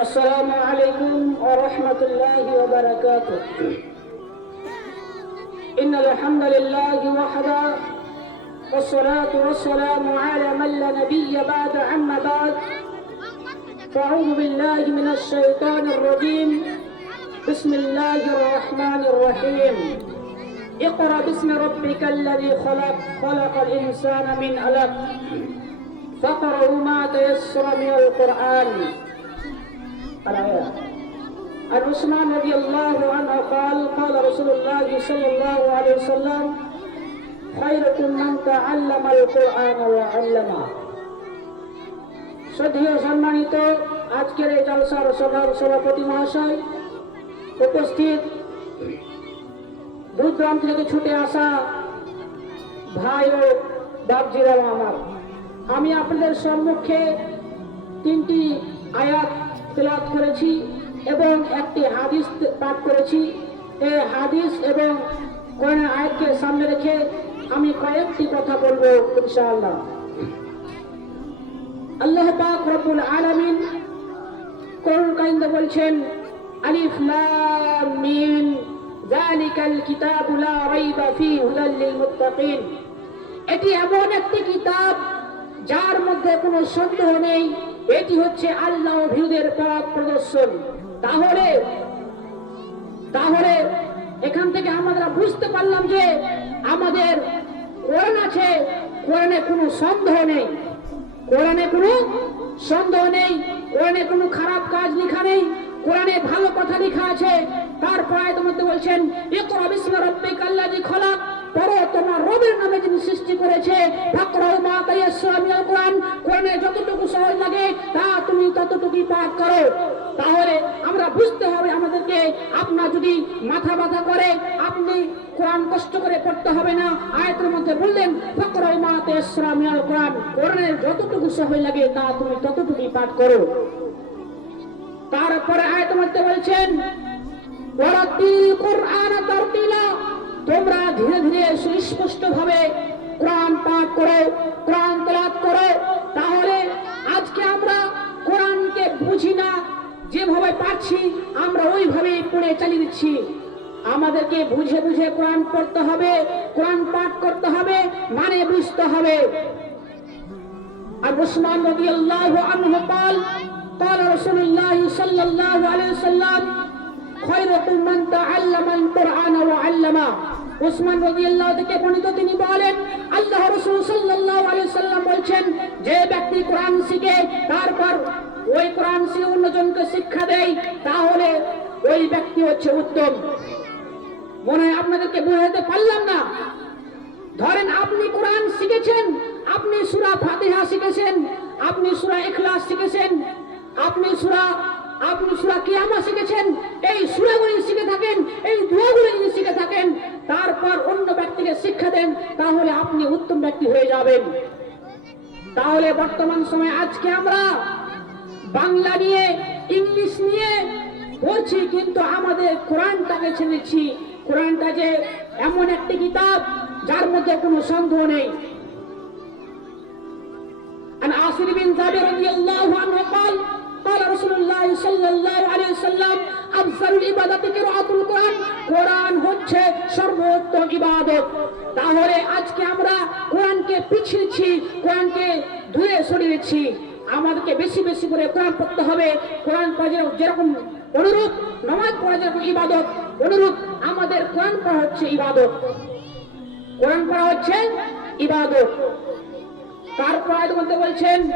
السلام عليكم ورحمة الله وبركاته. إن الحمد لله وحده والصلاة والسلام على من لا نبي بعد عما بعد. فأعوذ بالله من الشيطان الرجيم. بسم الله الرحمن الرحيم. اقرأ باسم ربك الذي خلق خلق الإنسان من علق. فقرأوا ما تيسر من القرآن. الآية عن عثمان رضي الله عنه قال قال رسول الله صلى الله عليه وسلم خيركم من تعلم القرآن وعلمه শ্রদ্ধেয় সম্মানিত আজকের এই জলসার সভার সভাপতি মহাশয় উপস্থিত দূর দূরান্ত থেকে ছুটে আসা ভাই ও বাপজিরাও আমার আমি আপনাদের সম্মুখে তিনটি আয়াত তেলাত করেছি এবং একটি হাদিস পাঠ করেছি। এই হাদিস এবং কোরআন আয়াতকে সামনে রেখে আমি কয়েকটি কথা বলব ইনশাআল্লাহ। আল্লাহ পাক রব্বুল আলামিন কোরআন কারিমে বলছেন, আলিফ লাম মিম, যালিকাল কিতাবু লা রাইবা ফীহি হুদাল লিল মুত্তাকিন। এটি এমন একটি কিতাব যার মধ্যে কোনো সন্দেহ নেই এটি হচ্ছে আল্লাহ ভিউদের পথ প্রদর্শন। তাহলে তাহলে এখান থেকে আমরা বুঝতে পারলাম যে আমাদের কোরআন আছে, কোরআনে কোনো সন্দেহ নেই। কোরআনে কোনো সন্দেহ নেই, কোরআনে কোনো খারাপ কাজ লেখা নেই, কোরআনে ভালো কথা লেখা আছে। তারপর মধ্যে বলছেন, ইকরা বিসমি রাব্বিকা আল্লাযী খলাক। পড়ো তোমার রবের নামে যিনি সৃষ্টি করেছে, ফাকরাউ মা কোরআনে সহজ লাগে, তা তুমি ততটুকুই পাঠ করো, তাহলে আমরা বুঝতে হবে আমাদেরকে। আপনার যদি মাথা ব্যথা করে, আপনি কোরআন কষ্ট করে পড়তে হবে না। আয়াতের মধ্যে বললেন ফাকরাউ মা তায়াসসারা মিনাল কোরআন। কোরআনের যতটুকু সহজ লাগে, তা তুমি ততটুকুই পাঠ করো। তারপরে আয়াতের মধ্যে বলছেন ওয়ারাতিল কোরআন তারতিলা। তোমরা ধীরে ধীরে সুস্পষ্ট ভাবে কোরআন পাঠ করো, কোরআন তেলাওয়াত করো যেভাবে পাচ্ছি আমরা ওইভাবে পড়ে চালিয়ে দিচ্ছি আমাদেরকে বুঝে বুঝে কোরআন পড়তে হবে কোরআন পাঠ করতে হবে মানে বুঝতে হবে আর উসমান রাদিয়াল্লাহু আনহু قال قال رسول الله صلى الله عليه وسلم خيركم من تعلم القرآن وعلمه উসমান রাদিয়াল্লাহু থেকে বর্ণিত তিনি বলেন আল্লাহ রাসূল সাল্লাল্লাহু আলাইহি সাল্লাম বলেন যে ব্যক্তি কোরআন শিখে তারপর ওই কোরআন সে অন্যজনকে শিক্ষা দেয়, তাহলে ওই ব্যক্তি হচ্ছে উত্তম। মনে হয় আপনাদেরকে বোঝাতে পারলাম না। ধরেন আপনি কোরআন শিখেছেন, আপনি সুরা ফাতিহা শিখেছেন, আপনি সুরা ইখলাস শিখেছেন, আপনি সুরা আপনি সুরা কিয়ামা শিখেছেন, এই সুরাগুলি শিখে থাকেন, এই দোয়াগুলি যদি শিখে থাকেন, তারপর অন্য ব্যক্তিকে শিক্ষা দেন, তাহলে আপনি উত্তম ব্যক্তি হয়ে যাবেন। তাহলে বর্তমান সময়ে আজকে আমরা বাংলা নিয়ে ইংলিশ নিয়ে পড়ছি কিন্তু আমাদের কোরআনটাকে ছেড়েছি কোরআনটা যে এমন একটি কিতাব যার মধ্যে কোনো সন্দেহ নেই عن عاصم بن ثابت رضي الله عنه قال قال رسول الله صلى الله عليه وسلم أفضل العبادة قراءة القرآن কোরআন হচ্ছে সর্বোত্তম ইবাদত তাহলে আজকে আমরা কোরআনকে পিছিয়েছি কোরআনকে দূরে সরিয়ে দিচ্ছি আমাদেরকে বেশি বেশি করে কোরআন পড়তে হবে। কোরআন যেরকম- অনুরূপ, নামাজ পড়া যেরকম ইবাদত, অনুরূপ আমাদের কোরআন পড়া হচ্ছে ইবাদত। কোরআন পড়া হচ্ছে ইবাদত। তারপর বলতে বলছেন?